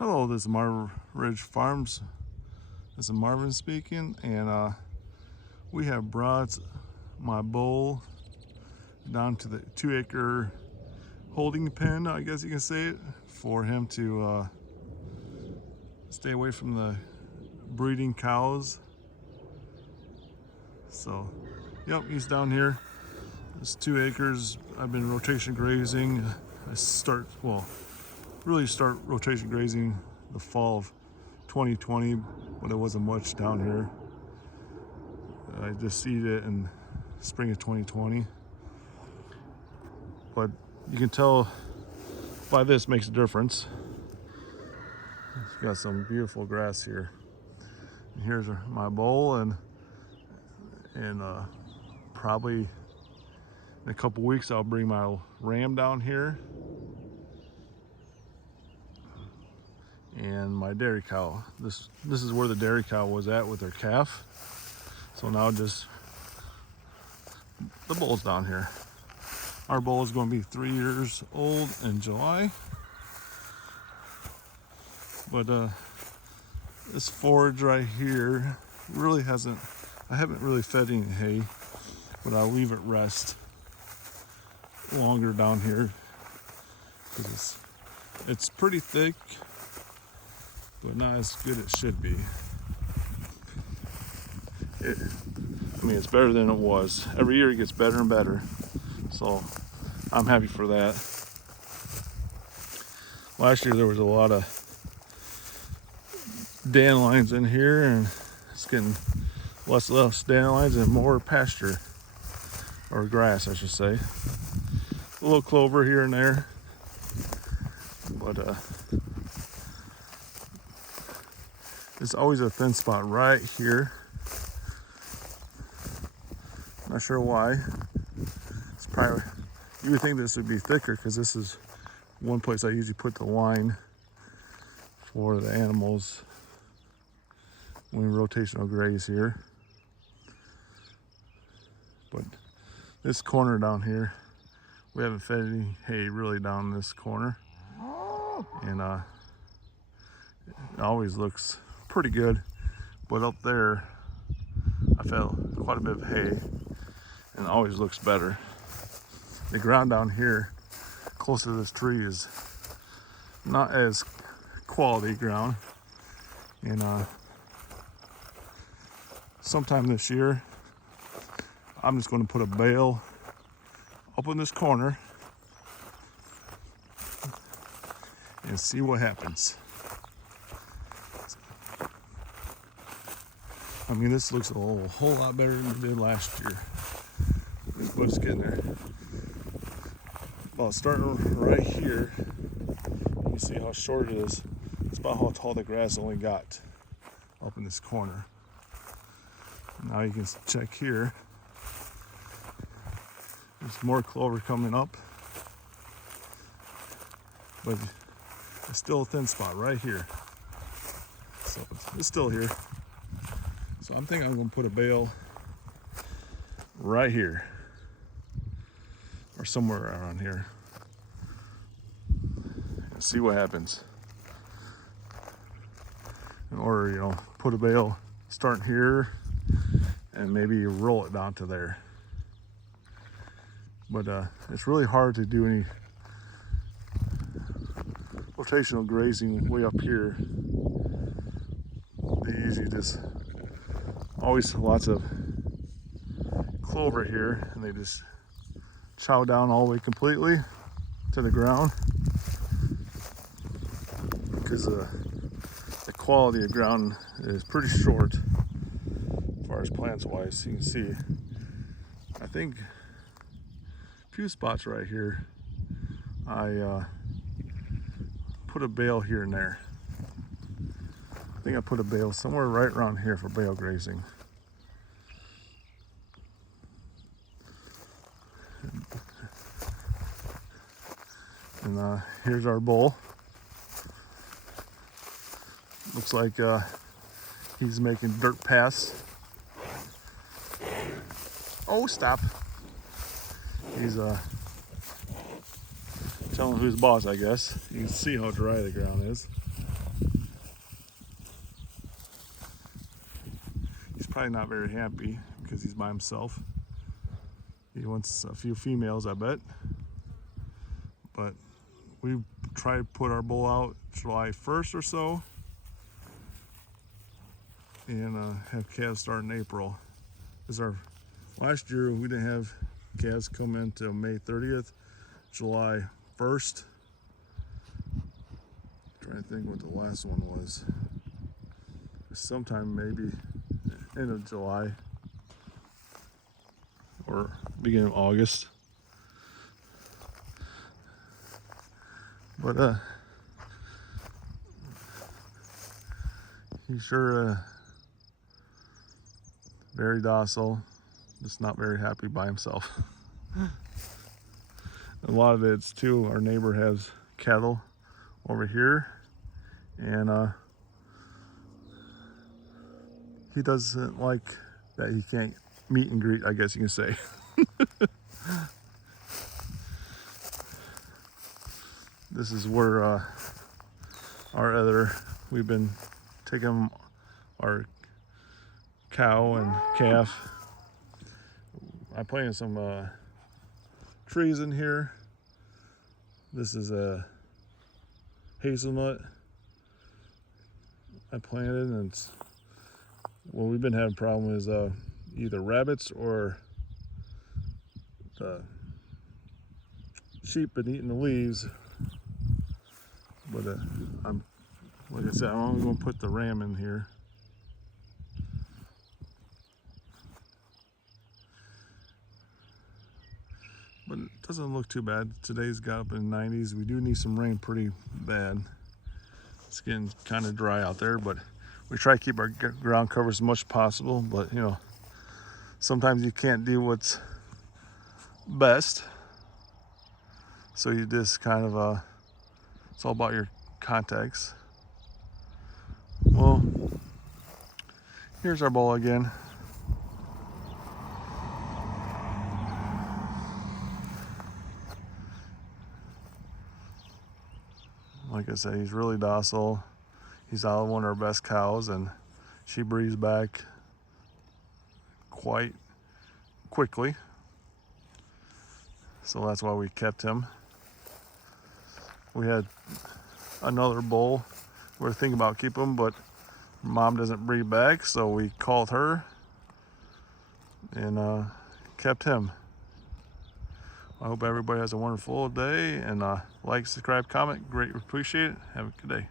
Hello, this is Marvin Ridge Farms. This is Marvin speaking, and we have brought my bull down to the 2-acre holding pen, I guess you can say it, for him to stay away from the breeding cows. So, yep, he's down here. It's 2 acres. I've been rotation grazing. Really start rotation grazing the fall of 2020, but it wasn't much down here. I just seeded it in spring of 2020. But you can tell by this makes a difference. It's got some beautiful grass here. And here's my bowl, and probably in a couple weeks I'll bring my ram down here and my dairy cow. This is where the dairy cow was at with her calf. So now just the bull's down here. Our bull is going to be 3 years old in July. But this forage right here really I haven't really fed any hay, but I'll leave it rest longer down here because it's pretty thick, but not as good as it should be. It's better than it was. Every year it gets better and better, so I'm happy for that. Last year there was a lot of dandelions in here, and it's getting less dandelions and more pasture, or grass I should say. A little clover here and there, but it's always a thin spot right here. Not sure why. It's probably, you would think this would be thicker because this is one place I usually put the line for the animals when we rotational graze here. But this corner down here, we haven't fed any hay really down this corner, and it always looks pretty good. But up there, I fed quite a bit of hay, and it always looks better. The ground down here, close to this tree, is not as quality ground, and sometime this year, I'm just going to put a bale up in this corner and see what happens. This looks a whole lot better than it did last year. But it's getting there. Well, starting right here, you see how short it is. It's about how tall the grass only got up in this corner. Now you can check here. There's more clover coming up, but it's still a thin spot right here. So it's still here. So I'm thinking I'm going to put a bale right here, or somewhere around here, and see what happens. Or, put a bale starting here and maybe roll it down to there. But it's really hard to do any rotational grazing way up here. They usually just always lots of clover here, and they just chow down all the way completely to the ground because the quality of ground is pretty short as far as plants wise. You can see, I think a few spots right here I put a bale here and there. I think I put a bale somewhere right around here for bale grazing. And here's our bull. Looks like he's making dirt paths. Oh, stop. He's telling who's boss, I guess. You can see how dry the ground is. probably not very happy because he's by himself. He wants a few females, I bet. But we try to put our bull out July 1st or so, and have calves start in April. Last year we didn't have calves come in until May 30th, July 1st. Trying to think what the last one was. Sometime maybe end of July or beginning of August. But he's sure very docile, just not very happy by himself. A lot of it's too, our neighbor has cattle over here, and he doesn't like that he can't meet and greet, I guess you can say. This is where we've been taking our cow and calf. I planted some trees in here. This is a hazelnut I planted, and what we've been having a problem is either rabbits or the sheep been eating the leaves. But like I said, I'm only going to put the ram in here. But it doesn't look too bad. Today's got up in the 90s. We do need some rain pretty bad. It's getting kind of dry out there, but we try to keep our ground cover as much as possible. But you know, sometimes you can't do what's best. So you just kind of, it's all about your contacts. Well, here's our bull again. Like I said, he's really docile. He's out of one of our best cows, and she breathes back quite quickly. So that's why we kept him. We had another bull we were thinking about keeping him, but mom doesn't breed back, so we called her and kept him. I hope everybody has a wonderful day, and like, subscribe, comment, great, appreciate it. Have a good day.